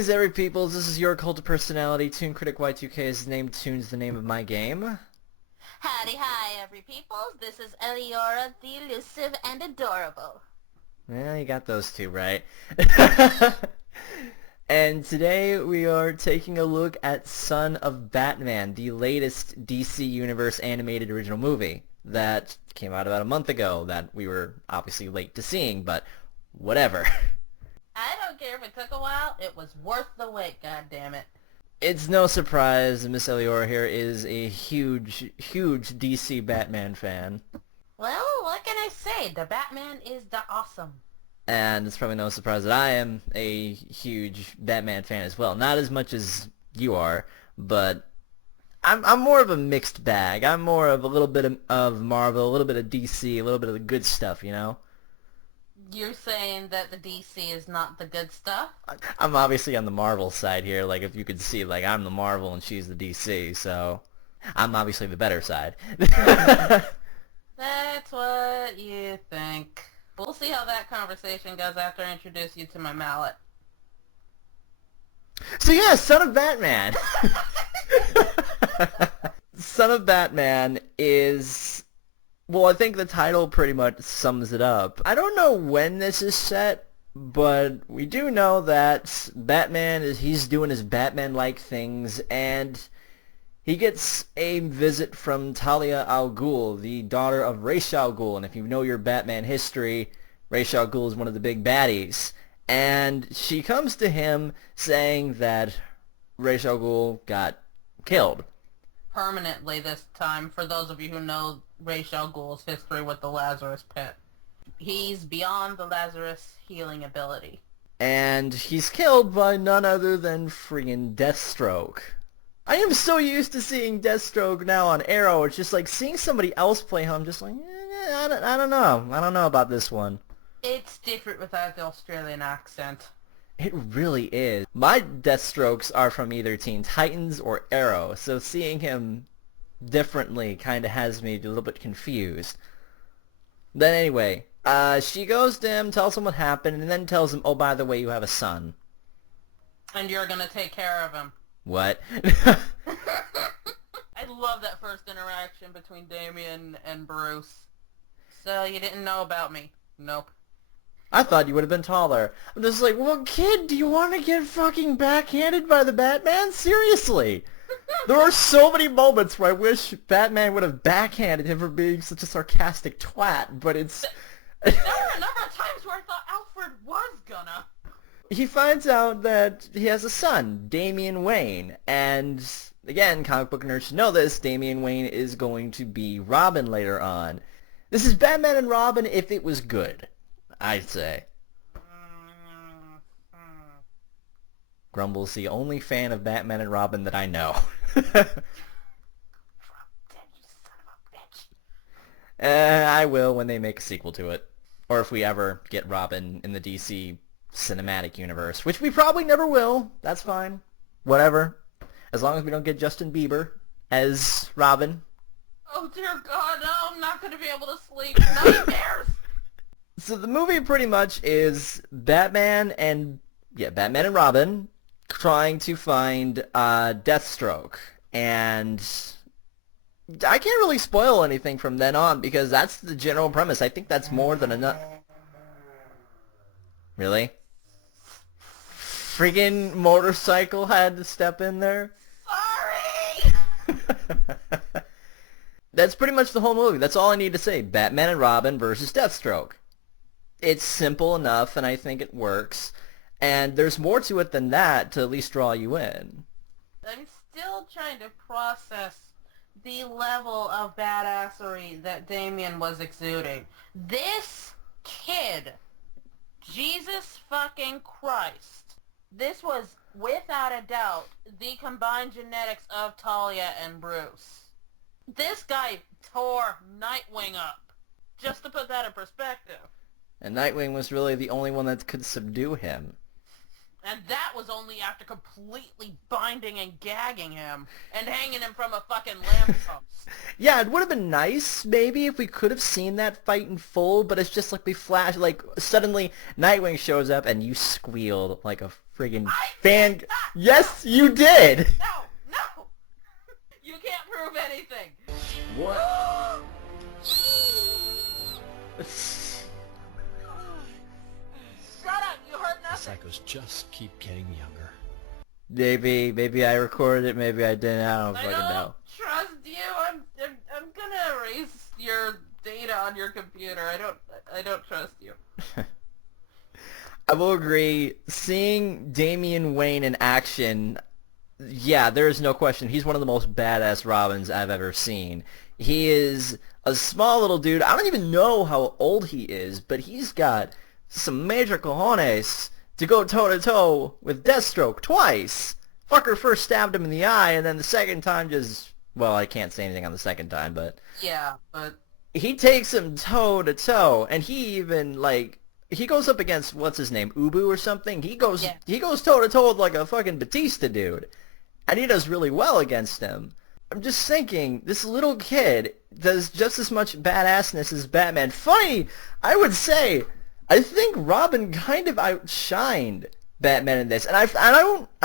Greetings, every peoples. This is your cult of personality. ToonKriticY2K is named. Toon's the name of my game. Howdy hi, every peoples. This is Eliyora, the elusive and adorable. Yeah, you got those two right. And today we are taking a look at Son of Batman, the latest DC Universe animated original movie that came out about a month ago that we were obviously late to seeing, but whatever. I don't care if it took a while, it was worth the wait, goddammit. It's no surprise Miss Eliyora here is a huge DC Batman fan. Well, what can I say? The Batman is the awesome. And it's probably no surprise that I am a huge Batman fan as well. Not as much as you are, but I'm more of a mixed bag. I'm more of a little bit of Marvel, a little bit of DC, a little bit of the good stuff, you know? You're saying that the DC is not the good stuff? I'm obviously on the Marvel side here. Like, if you could see, like, I'm the Marvel and she's the DC, so I'm obviously the better side. That's what you think. We'll see how that conversation goes after I introduce you to my mallet. So yeah, Son of Batman. Son of Batman is... Well, I think the title pretty much sums it up. I don't know when this is set, but we do know that he's doing his Batman-like things, and he gets a visit from Talia al Ghul, the daughter of Ra's al Ghul. And if you know your Batman history, Ra's al Ghul is one of the big baddies. And she comes to him saying that Ra's al Ghul got killed. Permanently this time, for those of you who know Ra's al Ghul's history with the Lazarus Pit. He's beyond the Lazarus healing ability. And he's killed by none other than friggin' Deathstroke. I am so used to seeing Deathstroke now on Arrow. It's just like seeing somebody else play him. I'm just like, I don't know. I don't know about this one. It's different without the Australian accent. It really is. My Deathstrokes are from either Teen Titans or Arrow, so seeing him differently kind of has me a little bit confused. Then anyway, she goes to him, tells him what happened, and then tells him, oh, by the way, you have a son. And you're gonna take care of him. What? I love that first interaction between Damian and Bruce. So, you didn't know about me? Nope. I thought you would have been taller. I'm just like, well, kid, do you want to get fucking backhanded by the Batman? Seriously. There are so many moments where I wish Batman would have backhanded him for being such a sarcastic twat, but it's... There were a number of times where I thought Alfred was gonna. He finds out that he has a son, Damian Wayne, and again, comic book nerds should know this, Damian Wayne is going to be Robin later on. This is Batman and Robin if it was good, I'd say. Grumble's the only fan of Batman and Robin that I know. I will when they make a sequel to it. Or if we ever get Robin in the DC cinematic universe, which we probably never will. That's fine. Whatever. As long as we don't get Justin Bieber as Robin. Oh dear God, no, I'm not going to be able to sleep. Nightmares! So the movie pretty much is Batman and Robin trying to find Deathstroke. And I can't really spoil anything from then on because that's the general premise. I think that's more than enough. Really? Friggin' motorcycle had to step in there? Sorry! That's pretty much the whole movie. That's all I need to say. Batman and Robin versus Deathstroke. It's simple enough, and I think it works. And there's more to it than that to at least draw you in. I'm still trying to process the level of badassery that Damian was exuding. This kid, Jesus fucking Christ, this was, without a doubt, the combined genetics of Talia and Bruce. This guy tore Nightwing up, just to put that in perspective. And Nightwing was really the only one that could subdue him. And that was only after completely binding and gagging him and hanging him from a fucking lamppost. Yeah, it would have been nice, maybe, if we could have seen that fight in full, but it's just like we flash, like, suddenly Nightwing shows up and you squealed like a friggin' I fan... did not! Yes, you did! No! No! You can't prove anything! What? Shut up! You heard nothing! Psychos just keep getting younger. Maybe I recorded it, maybe I didn't, I don't I fucking don't know. trust you. I'm gonna erase your data on your computer. I don't trust you. I will agree, seeing Damian Wayne in action, yeah, there is no question. He's one of the most badass Robins I've ever seen. He is a small little dude. I don't even know how old he is, but he's got some major cojones to go toe-to-toe with Deathstroke twice. Fucker first stabbed him in the eye, and then the second time just... Well, I can't say anything on the second time, but... Yeah, but... He takes him toe-to-toe, and he even, like... He goes up against, what's his name, Ubu or something? He goes toe-to-toe with, like, a fucking Batista dude. And he does really well against him. I'm just thinking, this little kid does just as much badassness as Batman. Funny, I would say, I think Robin kind of outshined Batman in this. And I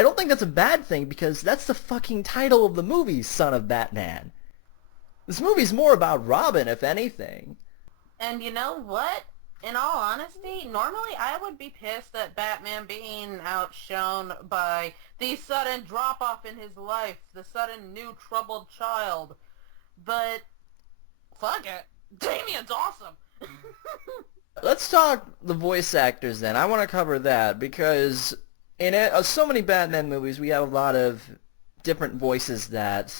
don't think that's a bad thing, because that's the fucking title of the movie, Son of Batman. This movie's more about Robin, if anything. And you know what? In all honesty, normally I would be pissed at Batman being outshone by the sudden drop-off in his life, the sudden new troubled child. But, fuck it. Damian's awesome! Let's talk the voice actors then. I want to cover that, because in so many Batman movies we have a lot of different voices that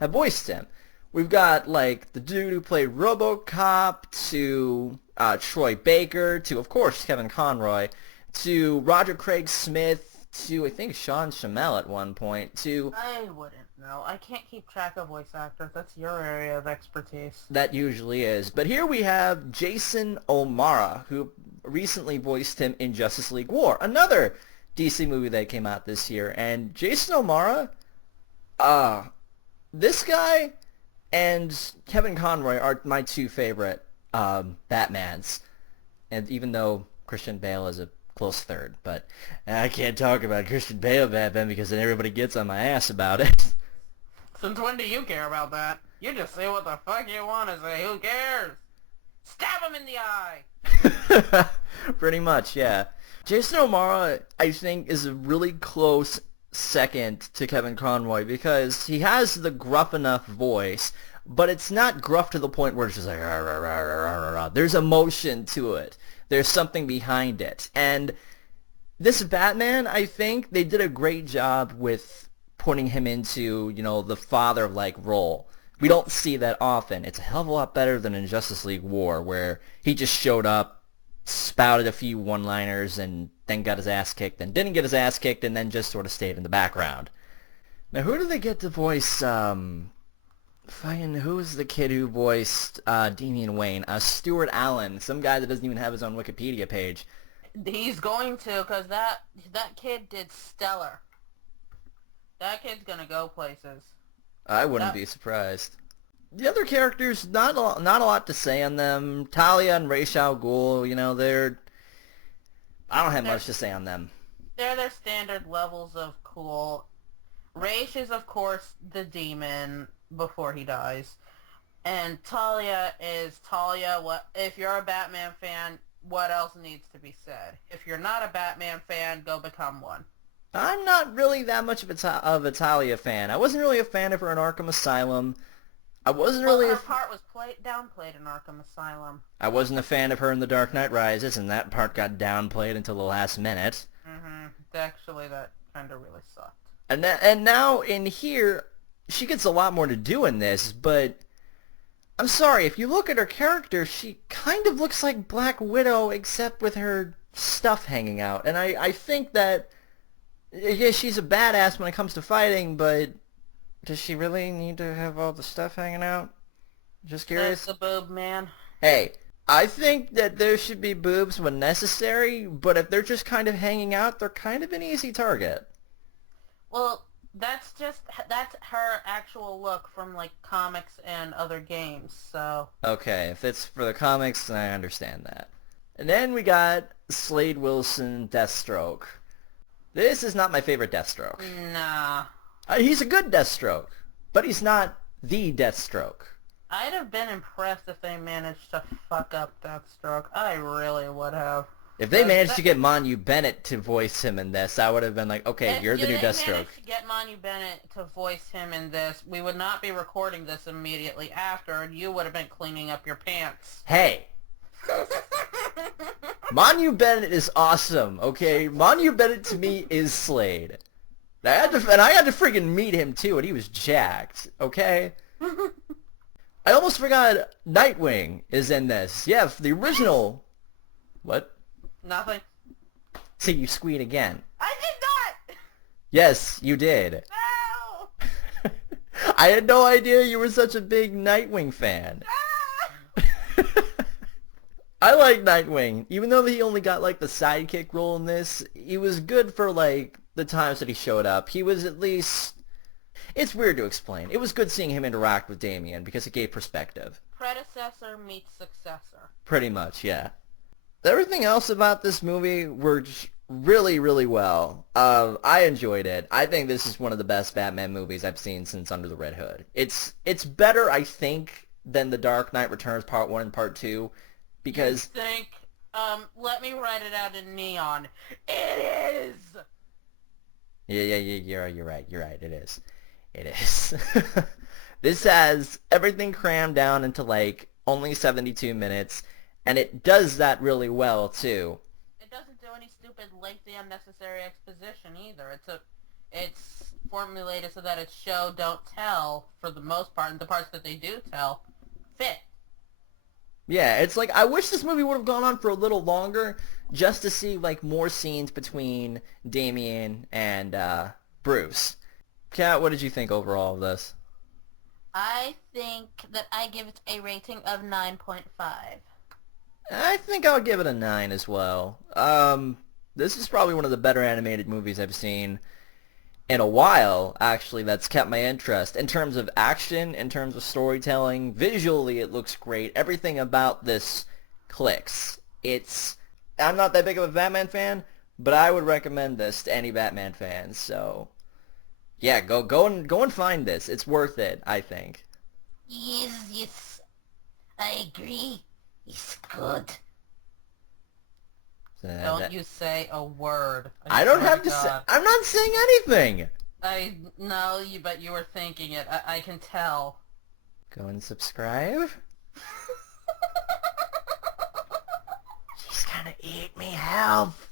have voiced him. We've got, like, the dude who played RoboCop, to Troy Baker, to, of course, Kevin Conroy, to Roger Craig Smith, to, I think, Sean Shamel at one point, to... I wouldn't know. I can't keep track of voice actors. That's your area of expertise. That usually is. But here we have Jason O'Mara, who recently voiced him in Justice League War, another DC movie that came out this year. And Jason O'Mara, this guy and Kevin Conroy are my two favorite Batmans. And even though Christian Bale is a close third, but I can't talk about Christian Bale Batman because then everybody gets on my ass about it. Since when do you care about that? You just say what the fuck you want to say. Who cares? Stab him in the eye! Pretty much, yeah. Jason O'Mara, I think, is a really close second to Kevin Conroy because he has the gruff enough voice, but it's not gruff to the point where it's just like, rah, rah, rah, rah, rah, rah. There's emotion to it. There's something behind it. And this Batman, I think they did a great job with putting him into, you know, the father-like role. We don't see that often. It's a hell of a lot better than in Justice League War, where he just showed up, spouted a few one-liners, and then got his ass kicked, and didn't get his ass kicked, and then just sort of stayed in the background. Now, who do they get to voice, who's the kid who voiced Damian Wayne? Stuart Allen, some guy that doesn't even have his own Wikipedia page. He's going to, because that kid did stellar. That kid's gonna go places. I wouldn't be surprised. The other characters, not a lot to say on them. Talia and Ra's al Ghul, you know, I don't have much to say on them. They're their standard levels of cool. Ra's is, of course, the demon before he dies. And Talia is Talia. If you're a Batman fan, what else needs to be said? If you're not a Batman fan, go become one. I'm not really that much of a Talia fan. I wasn't really a fan of her in Arkham Asylum. I wasn't really... Her part was downplayed in Arkham Asylum. I wasn't a fan of her in The Dark Knight Rises, and that part got downplayed until the last minute. Mm-hmm. Actually, that kind of really sucked. And now in here, she gets a lot more to do in this, but I'm sorry, if you look at her character, she kind of looks like Black Widow, except with her stuff hanging out. And I think that, yeah, she's a badass when it comes to fighting, but does she really need to have all the stuff hanging out? Just curious. That's the boob, man. Hey, I think that there should be boobs when necessary, but if they're just kind of hanging out, they're kind of an easy target. Well, that's her actual look from, like, comics and other games, so... Okay, if it's for the comics, I understand that. And then we got Slade Wilson, Deathstroke. This is not my favorite Deathstroke. Nah. He's a good Deathstroke, but he's not the Deathstroke. I'd have been impressed if they managed to fuck up Deathstroke. I really would have. If they managed to get Manu Bennett to voice him in this, I would have been like, okay, you're the new Deathstroke. If they managed to get Manu Bennett to voice him in this, we would not be recording this immediately after, and you would have been cleaning up your pants. Hey! Manu Bennett is awesome, okay? Manu Bennett to me is Slade. I had to freaking meet him too, and he was jacked, okay? I almost forgot Nightwing is in this. Yeah, the original... What? Nothing. See, you squeak again. I did not! Yes, you did. No! I had no idea you were such a big Nightwing fan. I like Nightwing. Even though he only got, like, the sidekick role in this, he was good for, like, the times that he showed up. He was at least... It's weird to explain. It was good seeing him interact with Damian because it gave perspective. Predecessor meets successor. Pretty much, yeah. Everything else about this movie worked really, really well. I enjoyed it. I think this is one of the best Batman movies I've seen since Under the Red Hood. It's better, I think, than The Dark Knight Returns Part 1 and Part 2, because... You think? Let me write it out in neon. It is! Yeah, you're right, it is. It is. This has everything crammed down into, like, only 72 minutes, and it does that really well, too. It doesn't do any stupid, lengthy, unnecessary exposition, either. It's formulated so that it's show, don't tell, for the most part, and the parts that they do tell fit. Yeah, it's like, I wish this movie would have gone on for a little longer, just to see, like, more scenes between Damian and, Bruce. Kat, what did you think overall of this? I think that I give it a rating of 9.5. I think I'll give it a 9 as well. This is probably one of the better animated movies I've seen in a while, actually, that's kept my interest. In terms of action, in terms of storytelling, visually it looks great. Everything about this clicks. I'm not that big of a Batman fan, but I would recommend this to any Batman fans, so... Yeah, go and find this. It's worth it, I think. Yes, I agree. It's good. Don't you say a word. I don't have to say... I'm not saying anything! I know, but you were thinking it. I can tell. Go and subscribe. She's gonna eat me health.